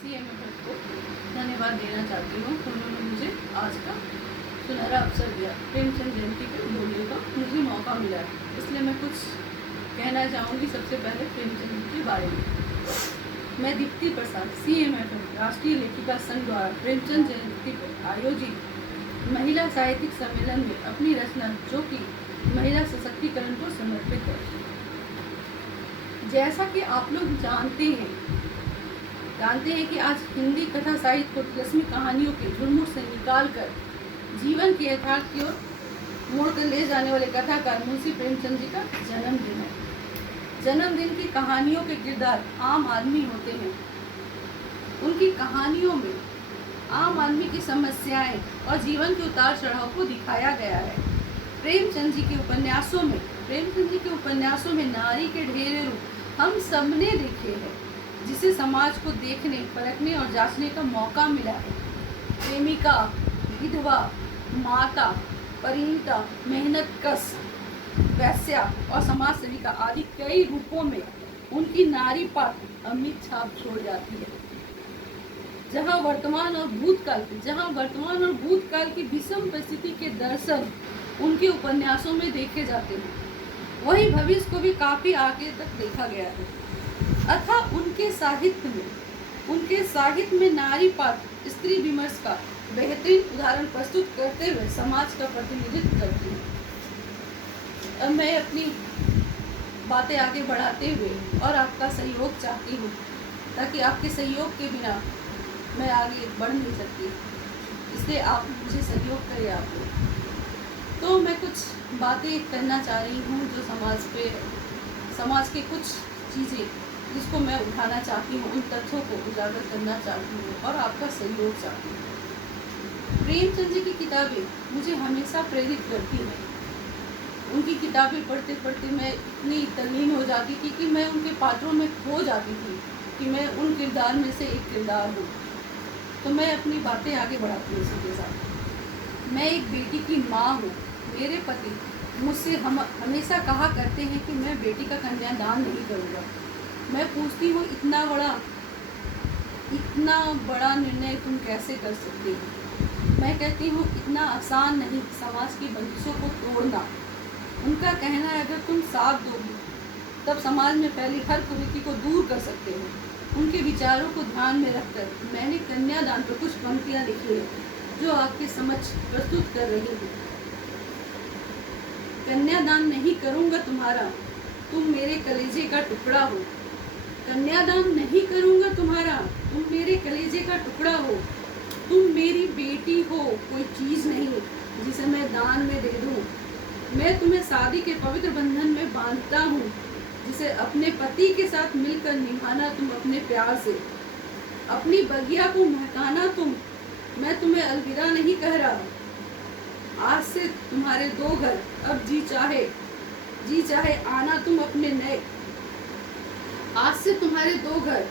सीएमएफएफ को धन्यवाद देना चाहती हूँ। उन्होंने मुझे आज का सुनहरा अवसर दिया, प्रेमचंद जयंती पे बोलने का मुझे मौका मिला, इसलिए मैं कुछ कहना चाहूँगी। सबसे पहले प्रेमचंद जी के बारे में। मैं दीप्ति प्रसाद सीएमएफएफ राष्ट्रीय लेखिका संघ द्वारा प्रेमचंद जयंती पर आयोजित महिला साहित्यिक सम्मेलन में अपनी रचना, जो कि महिला सशक्तिकरण को समर्पित है। जैसा कि आप लोग जानते हैं कि आज हिंदी कथा साहित्य को तिलस्मी कहानियों के झुरमुट से निकालकर जीवन के यथार्थ की ओर मोड़कर ले जाने वाले कथाकार मुंशी प्रेमचंद जी का जन्मदिन है। जन्मदिन की कहानियों के किरदार आम आदमी होते हैं। उनकी कहानियों में आम आदमी की समस्याएं और जीवन के उतार चढ़ाव को दिखाया गया है। प्रेमचंद जी के उपन्यासों में नारी के ढेरे रूप हम सबने देखे हैं, जिसे समाज को देखने, परखने और जांचने का मौका मिला है। प्रेमिका, विधवा, माता, परिणीता, मेहनतकश, वैश्या और समाज सेविका आदि कई रूपों में उनकी नारी पात्र अमिट छाप छोड़ जाती है। जहां वर्तमान और भूतकाल की विषम परिस्थिति के दर्शन उनके उपन्यासों में देखे जाते हैं, वहीं भविष्य को भी काफी आगे तक देखा गया है। अतः उनके साहित्य में नारी पात्र स्त्री विमर्श का बेहतरीन उदाहरण प्रस्तुत करते हुए समाज का प्रतिनिधित्व करती है। अब मैं अपनी बातें आगे बढ़ाते हुए और आपका सहयोग चाहती हूँ, ताकि आपके सहयोग के बिना मैं आगे बढ़ नहीं सकती, इसलिए आप मुझे सहयोग करें। आप लोग तो मैं कुछ बातें करना चाह रही हूँ, जो समाज के कुछ चीज़ें जिसको मैं उठाना चाहती हूँ, उन तथ्यों को उजागर करना चाहती हूँ और आपका सहयोग चाहती हूँ। प्रेमचंद जी की किताबें मुझे हमेशा प्रेरित करती हैं। उनकी किताबें पढ़ते पढ़ते मैं इतनी तल्लीन हो जाती थी कि मैं उनके पात्रों में खो जाती थी, कि मैं उन किरदार में से एक किरदार हूँ। तो मैं अपनी बातें आगे बढ़ाती हूँ इसी के साथ। मैं एक बेटी की माँ हूँ। मेरे पति मुझसे हमेशा कहा करते हैं कि मैं बेटी का कन्यादान नहीं करूँगा। मैं पूछती हूँ, इतना बड़ा निर्णय तुम कैसे कर सकते हो? मैं कहती हूँ, इतना आसान नहीं समाज की बंदिशों को तोड़ना। उनका कहना है, अगर तुम साथ दोगे तब समाज में फैली हर कुरीति को दूर कर सकते हो। उनके विचारों को ध्यान में रखकर मैंने कन्यादान पर कुछ पंक्तियाँ लिखी है, जो आपके समक्ष प्रस्तुत कर रही हूँ। कन्यादान नहीं करूँगा तुम्हारा, तुम मेरे कलेजे का टुकड़ा हो। कन्यादान नहीं करूँगा तुम्हारा, तुम मेरे कलेजे का टुकड़ा हो। तुम मेरी बेटी हो, कोई चीज़ नहीं जिसे मैं दान में दे दूँ। मैं तुम्हें शादी के पवित्र बंधन में बांधता हूँ, जिसे अपने पति के साथ मिलकर निभाना तुम अपने प्यार से। अपनी बगिया को महकाना तुम। मैं तुम्हें अलविदा नहीं कह रहा। आज से तुम्हारे दो घर, अब जी चाहे आना तुम अपने नए। आज से तुम्हारे दो घर,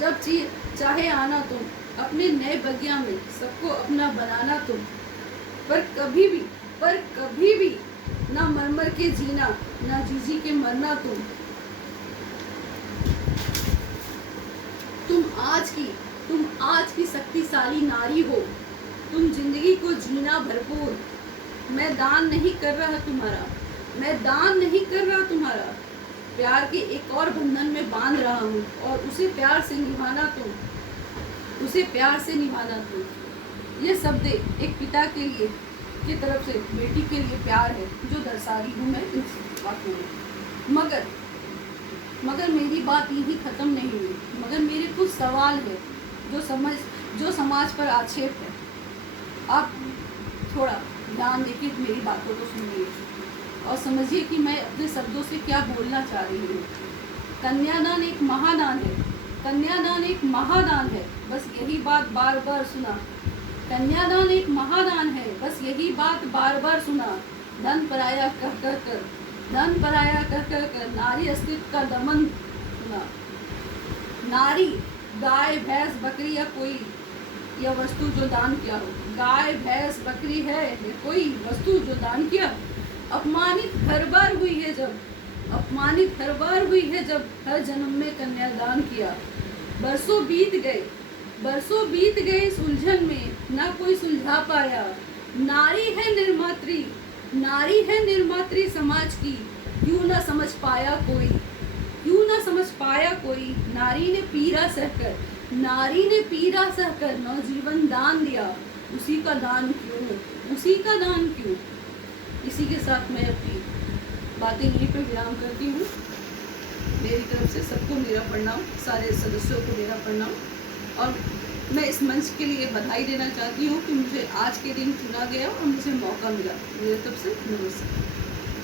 जब जी चाहे आना तुम अपने नए बगिया में, सबको अपना बनाना तुम। पर कभी भी ना मर के जीना, ना जी के मरना तुम। तुम आज की शक्तिशाली नारी हो। तुम जिंदगी को जीना भरपूर। मैं दान नहीं कर रहा तुम्हारा। प्यार के एक और बंधन में बांध रहा हूँ, और उसे प्यार से निभाना तुम। ये शब्द एक पिता के लिए की तरफ से बेटी के लिए प्यार है, जो दर्शा रही हूँ मैं इन बातों में। मगर मेरी बात यही खत्म नहीं हुई। मगर मेरे कुछ सवाल है जो समाज पर आक्षेप है। आप थोड़ा ध्यान देकर मेरी बातों को सुनिए और समझिए कि मैं अपने शब्दों से क्या बोलना चाह रही हूँ। कन्यादान एक महादान है, बस यही बात बार बार सुना। कन्यादान एक महादान है, बस यही बात बार बार सुना। धन पराया कह कर नारी अस्तित्व का दमन सुना। नारी गाय, भैंस, बकरी या कोई यह वस्तु जो दान किया हो। गाय, भैंस, बकरी है या कोई वस्तु जो दान किया। अपमानित हर बार हुई है जब हर जन्म में कन्यादान किया। बरसों बीत गए, बरसों बीत गए इस उलझन में, ना कोई सुलझा पाया। नारी है निर्मात्री, नारी है निर्मात्री समाज की, क्यों ना समझ पाया कोई, क्यों ना समझ पाया कोई। नारी ने पीरा सहकर, नारी ने पीरा सहकर नवजीवन दान दिया, उसी का दान क्यों, उसी का दान क्यों। इसी के साथ मैं अपनी बातें यहीं पर विराम करती हूँ। मेरी तरफ से सबको मेरा प्रणाम, सारे सदस्यों को मेरा प्रणाम। और मैं इस मंच के लिए बधाई देना चाहती हूँ कि मुझे आज के दिन चुना गया और मुझे मौका मिला। मेरी तरफ से नमस्कार।